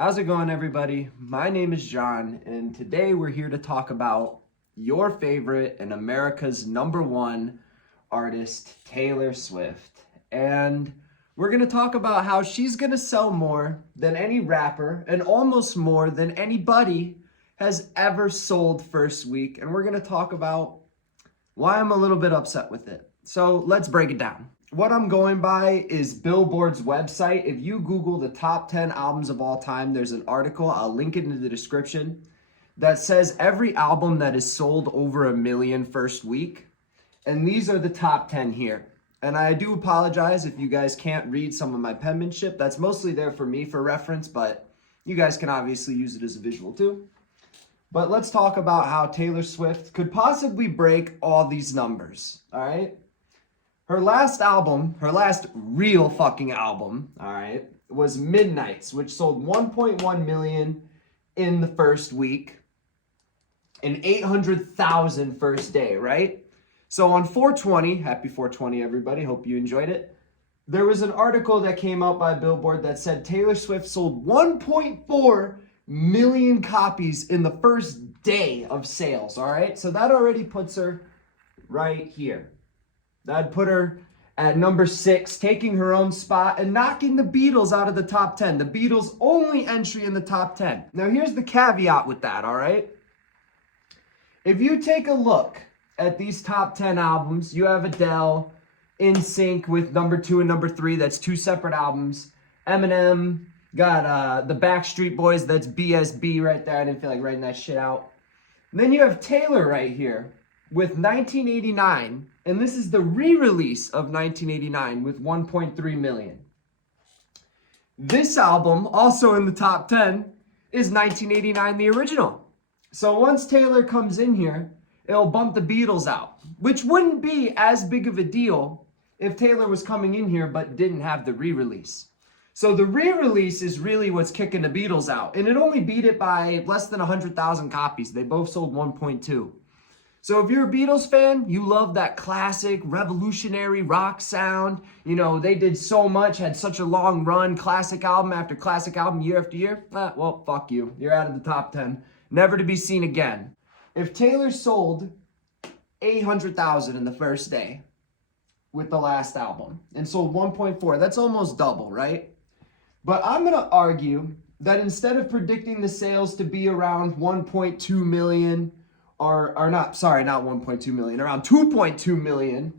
How's it going, everybody? My name is John, and today we're here to talk about your favorite and America's #1 artist, Taylor Swift. And we're going to talk about how she's going to sell more than any rapper and almost more than anybody has ever sold first week. And we're going to talk about why I'm a little bit upset with it. So let's break it down. What I'm going by is Billboard's website. If you Google the top 10 albums of all time, there's an article, I'll link it in the description, that says every album that is sold over 1 million first week. And these are the top 10 here. And I do apologize if you guys can't read some of my penmanship. That's mostly there for me for reference, but you guys can obviously use it as a visual too. But let's talk about how Taylor Swift could possibly break all these numbers, all right? Her last album, her last real fucking album, all right, was Midnights, which sold 1.1 million in the first week and 800,000 first day, right? So on 420, happy 420 everybody, hope you enjoyed it. There was an article that came out by Billboard that said Taylor Swift sold 1.4 million copies in the first day of sales, all right? So that already puts her right here. That'd put her at number 6, taking her own spot and knocking the Beatles out of the top 10. The Beatles' only entry in the top 10. Now, here's the caveat with that, all right? If you take a look at these top 10 albums, you have Adele, In Sync with number 2 and number 3. That's 2 separate albums. Eminem, got the Backstreet Boys. That's BSB right there. I didn't feel like writing that shit out. And then you have Taylor right here with 1989. And this is the re-release of 1989 with 1.3 million. This album, also in the top 10, is 1989, the original. So once Taylor comes in here, it'll bump the Beatles out, which wouldn't be as big of a deal if Taylor was coming in here but didn't have the re-release. So the re-release is really what's kicking the Beatles out. And it only beat it by less than 100,000 copies. They both sold 1.2. So if you're a Beatles fan, you love that classic revolutionary rock sound. You know, they did so much, had such a long run, classic album after classic album, year after year. Well, fuck you. You're out of the top 10. Never to be seen again. If Taylor sold 800,000 in the first day with the last album and sold 1.4, that's almost double, right? But I'm going to argue that instead of predicting the sales to be around 1.2 million, or not 1.2 million, around 2.2 million,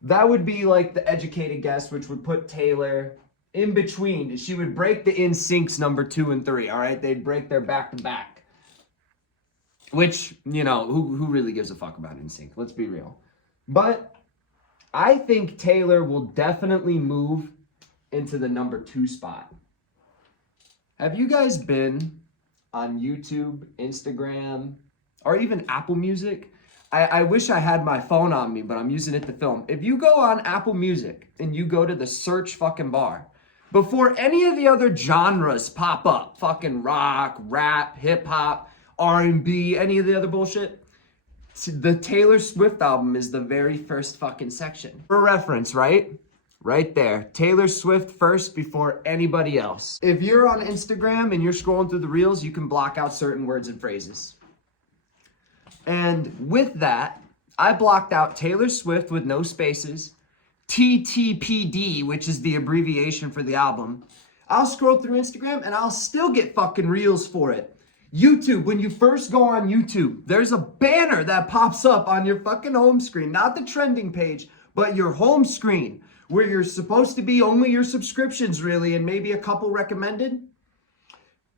that would be like the educated guess, which would put Taylor in between. She would break the NSYNC's number 2 and 3, all right? They'd break their back-to-back. Which, you know, who really gives a fuck about NSYNC? Let's be real. But I think Taylor will definitely move into the number 2 spot. Have you guys been on YouTube, Instagram, or even Apple Music? I wish I had my phone on me, but I'm using it to film. If you go on Apple Music and you go to the search fucking bar, before any of the other genres pop up, fucking rock, rap, hip hop, R&B, any of the other bullshit, the Taylor Swift album is the very first fucking section. For reference, right? Right there. Taylor Swift first before anybody else. If you're on Instagram and you're scrolling through the reels, you can block out certain words and phrases. And with that, I blocked out Taylor Swift with no spaces, TTPD, which is the abbreviation for the album. I'll scroll through Instagram and I'll still get fucking reels for it. YouTube, when you first go on YouTube, there's a banner that pops up on your fucking home screen, not the trending page, but your home screen, where you're supposed to be only your subscriptions really, and maybe a couple recommended.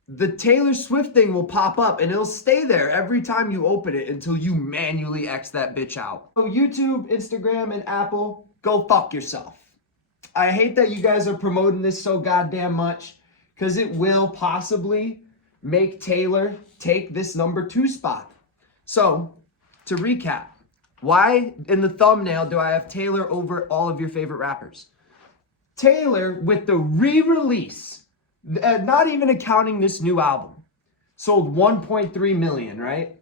The Taylor Swift thing will pop up and it'll stay there every time you open it until you manually X that bitch out. So YouTube, Instagram, and Apple, go fuck yourself. I hate that you guys are promoting this so goddamn much, because it will possibly make Taylor take this number 2 spot. So, to recap, why in the thumbnail do I have Taylor over all of your favorite rappers? Taylor, with the re-release, not even accounting this new album, sold 1.3 million, right?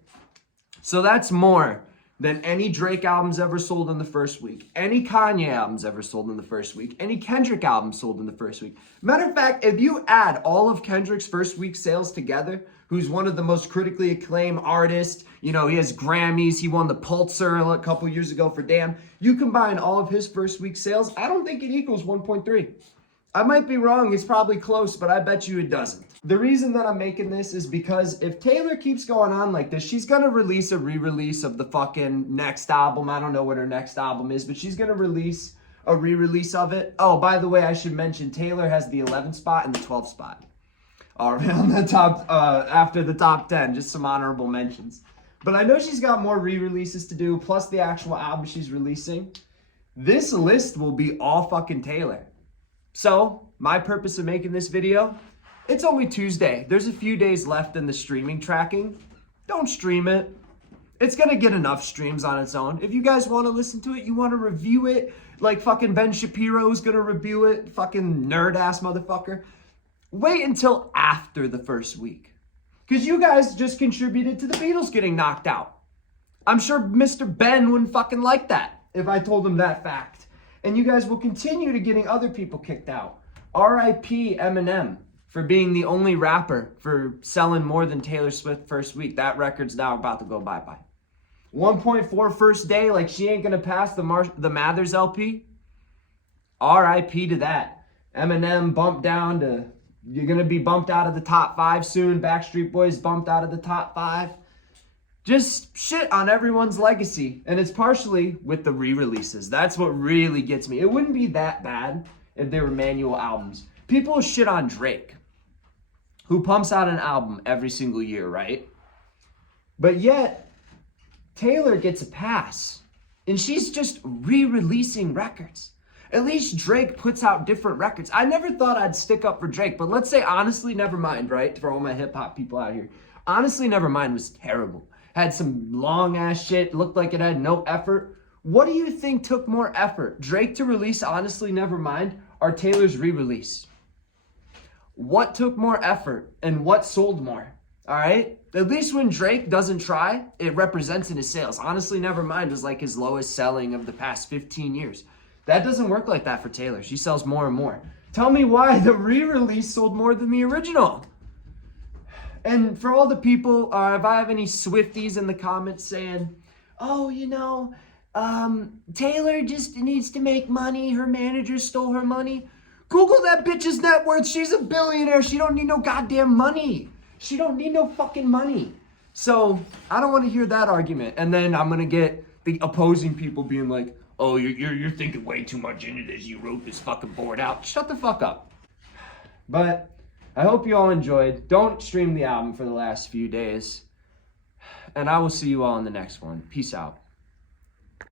So that's more than any Drake albums ever sold in the first week, any Kanye albums ever sold in the first week, any Kendrick albums sold in the first week. Matter of fact, if you add all of Kendrick's first week sales together, who's one of the most critically acclaimed artists, you know, he has Grammys, he won the Pulitzer a couple years ago for Damn. You combine all of his first week sales, I don't think it equals 1.3. I might be wrong, it's probably close, but I bet you it doesn't. The reason that I'm making this is because if Taylor keeps going on like this, she's gonna release a re-release of the fucking next album. I don't know what her next album is, but she's gonna release a re-release of it. Oh, by the way, I should mention Taylor has the 11th spot and the 12th spot. All right, on the top, after the top 10, just some honorable mentions. But I know she's got more re-releases to do, plus the actual album she's releasing. This list will be all fucking Taylor. So, my purpose of making this video, it's only Tuesday. There's a few days left in the streaming tracking. Don't stream it. It's gonna get enough streams on its own. If you guys wanna listen to it, you wanna review it, like fucking Ben Shapiro's gonna review it, fucking nerd-ass motherfucker, wait until after the first week. Because you guys just contributed to the Beatles getting knocked out. I'm sure Mr. Ben wouldn't fucking like that if I told him that fact. And you guys will continue to getting other people kicked out. R.I.P. Eminem for being the only rapper for selling more than Taylor Swift first week. That record's now about to go bye-bye. 1.4 first day, like she ain't gonna pass the Mathers LP. R.I.P. to that. Eminem bumped down to, you're gonna be bumped out of the top 5 soon. Backstreet Boys bumped out of the top 5. Just shit on everyone's legacy. And it's partially with the re-releases. That's what really gets me. It wouldn't be that bad if they were manual albums. People shit on Drake, who pumps out an album every single year, right? But yet, Taylor gets a pass. And she's just re-releasing records. At least Drake puts out different records. I never thought I'd stick up for Drake, but let's say honestly, Nevermind, right? For all my hip-hop people out here. Honestly, Nevermind was terrible. Had some long-ass shit, looked like it had no effort. What do you think took more effort? Drake to release Honestly Nevermind or Taylor's re-release? What took more effort and what sold more? All right? At least when Drake doesn't try, it represents in his sales. Honestly Nevermind was like his lowest selling of the past 15 years. That doesn't work like that for Taylor. She sells more and more. Tell me why the re-release sold more than the original. And for all the people, if I have any Swifties in the comments saying, oh, you know, Taylor just needs to make money. Her manager stole her money. Google that bitch's net worth. She's a billionaire. She don't need no goddamn money. She don't need no fucking money. So I don't want to hear that argument. And then I'm going to get the opposing people being like, oh, you're thinking way too much into this. You wrote this fucking board out. Shut the fuck up. But I hope you all enjoyed. Don't stream the album for the last few days. And I will see you all in the next one. Peace out.